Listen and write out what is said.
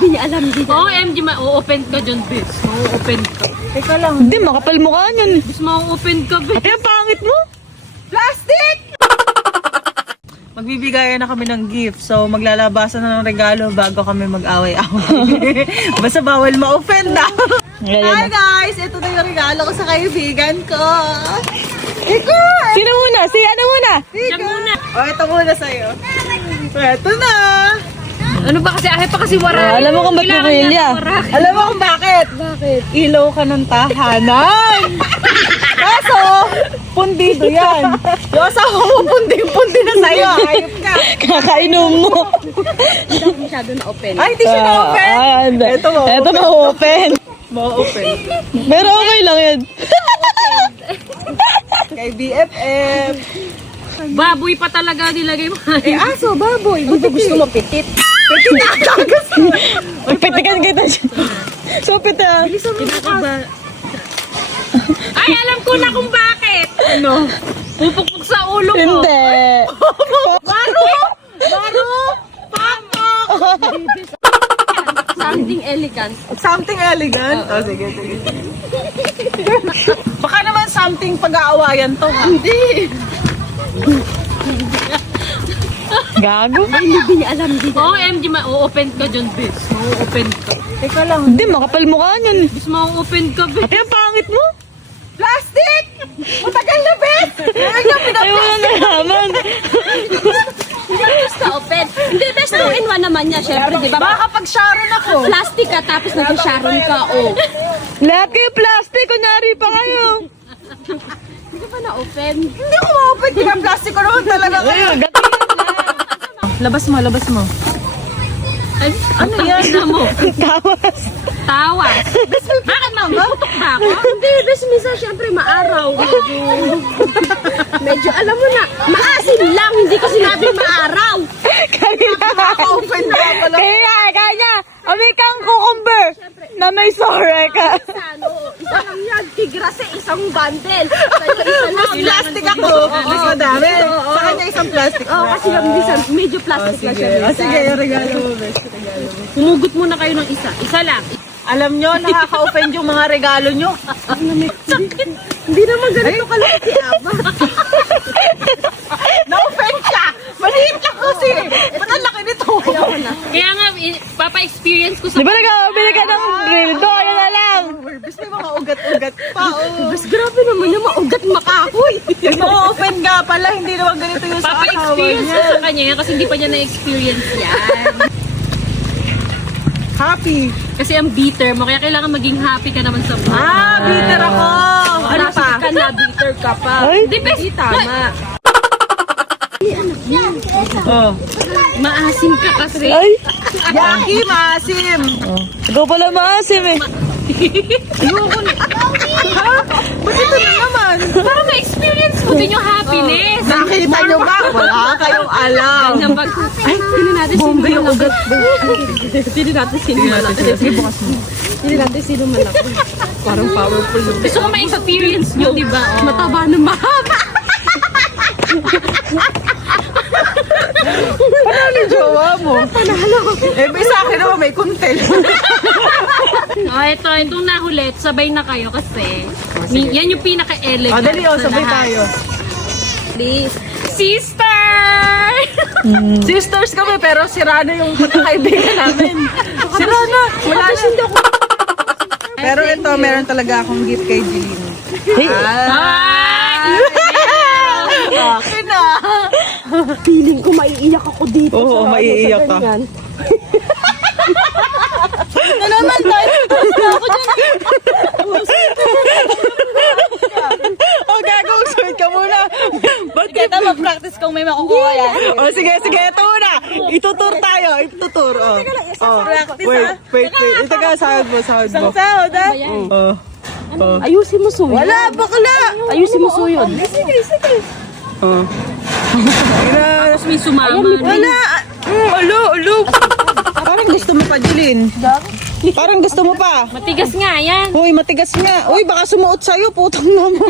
Hindi niya alam. OMG, ma-open ka dyan, bitch. Ma-open ka. Teka lang. Hindi, makapal mukha niyan. Bitch, ma-open ka, bitch. Ate, ang pangit mo. Plastic! Magbibigayan na kami ng gift. So, maglalabasan na ng regalo bago kami mag-away-away. Basta bawal ma-offend na. Hi guys! Ito na yung regalo ko sa kaibigan ko. Ikaw! Sino muna? Si ano muna? Siya muna. O, ito muna sa'yo. Ito na! Ano ba kasi? Ahit pa kasi wara. Alam mo kung ba't pumilya? Alam mo kung bakit? Bakit? Ilaw ka ng tahanan. Kaso, pundido yan. Yung asawa mo, pundi na sa'yo. Ayop ka. Kakainom mo. Hindi ako masyado na-open. Ay, hindi siya na-open. Hindi. Ito mo. Ito ma-open. Ma-open. Pero okay lang yan. Kay BFF. Baboy pa talaga nilagay mo. Aso, baboy. Gusto mo pitit. Pagpitikan kita siya. So, pita. Ay, alam ko na kung bakit. Ano? Pupukpuk sa ulo ko. Hindi. Something elegant. Something elegant? Oh, sige. Baka naman something pag-aawayan to, ha? Hindi. Gago. Hindi niya alam. OMG, ma-open ka dyan, bitch. Ma-open ka. Teka lang. Hindi, makapal mukha niyan. Bitch, ma-open ka, bitch. Ate, ang pangit mo. Plastic! Matagal na, Bet! Ay, Ay, wala na naman. Gusto open. Hindi, best 2 in 1 naman niya. Siyempre, di ba? Baka pag Sharon ako. Plastic ka, tapos nag-sharon ka, oh. Lahat kayo plastic. Kunyari pa kayo. Hindi ka pa na-open. Hindi ko ma-open. Plastic ko naman talaga kayo. Ayun, gatingan lang. Labas mo. Ay, ano yan? Na mo. Tawas. Tawas. Bakit mabutok ba ako? Hindi, best minsan, siyempre, maaraw. Medyo, alam mo na, maasim lang. Hindi ko sinabing maaraw. Kanina. Open na pala. Kaya. Amoy kang cucumber na may sore ka. Ano, isa lang yan. Tigrase, isang bundle. Sa'yo, isa lang. Plastic ako. Mas madami. Sa kanya isang plastic. Oo, kasi yung minsan, medyo plastic na siya. minsan. Sige, yung regalo mo, Bes. Humugot muna kayo ng isa. Isa lang. Alam nyo, nakaka-offend yung mga regalo nyo. Hindi naman ganito kalaki si Aba. Na-offend ka! Maliit lang kasi. Ba't ang laki nito? Kaya nga, papa-experience ko sa... Di ba nagkakabili ka ng drill? Doon na lang. Bes, may mga ugat-ugat pa. Oh. Mas grabe naman yung maugat makahoy. Na-offend nga pala. Hindi naman ganito yung sa asawa Papa-experience niya. ko sa kanya yan kasi hindi pa niya na-experience yan. Happy. Kasi ang bitter mo, kaya kailangan maging happy ka naman sa buhay. Bitter ako. Ano pa? Ka na, bitter ka pa. Ay, Hindi, best. Tama. Oh. Maasim ka kasi. ay. Yaki, maasim. Ikaw pala maasim eh. Ba't ito na naman? Para ma-experience mo din yung happiness. Nakita nyo ba? Wala kayong alam. Ganyan pag... Ay, hindi natin sino malaki. Hindi natin sino malaki. Hindi natin sino malaki. Parang powerful yung Gusto ko ma-experience nyo, di ba? Oh. Mataba na mahaba. Ano yung jowa mo? Eh, sa akin naman may content. Oh, itong nahulit, sabay na kayo kasi yan yung pinaka-elegant. Dali, sa sabay lahat. tayo. Please. Sister! Sisters kami, pero sira na yung kaibigan namin. Sira na. Wala na. Pero ito, meron talaga akong gift kay Jeline. Ay! Okay na. Feeling ko maiiyak ako dito. Oo, sa maiiyak ka. ganyan. Ano naman tayo? Oh, gagawin. Sulit ka muna. Ba't kita mag-practice kung may makukuha yan? Oh, sige. Ito muna. Itutur tayo. Itutur. Oh. Wait. Ito ka, sahod mo. Isang sahod, ha? Oh. Ayusin mo suyo. Wala, bakla. Ayusin mo suyo. Sige. Oh. Tapos may sumama. Wala. Alo. Parang gusto mo pa, Jeline. Parang gusto mo pa. Matigas nga yan. Uy, matigas nga. Uy, baka sumuot sa'yo. Putang na mo.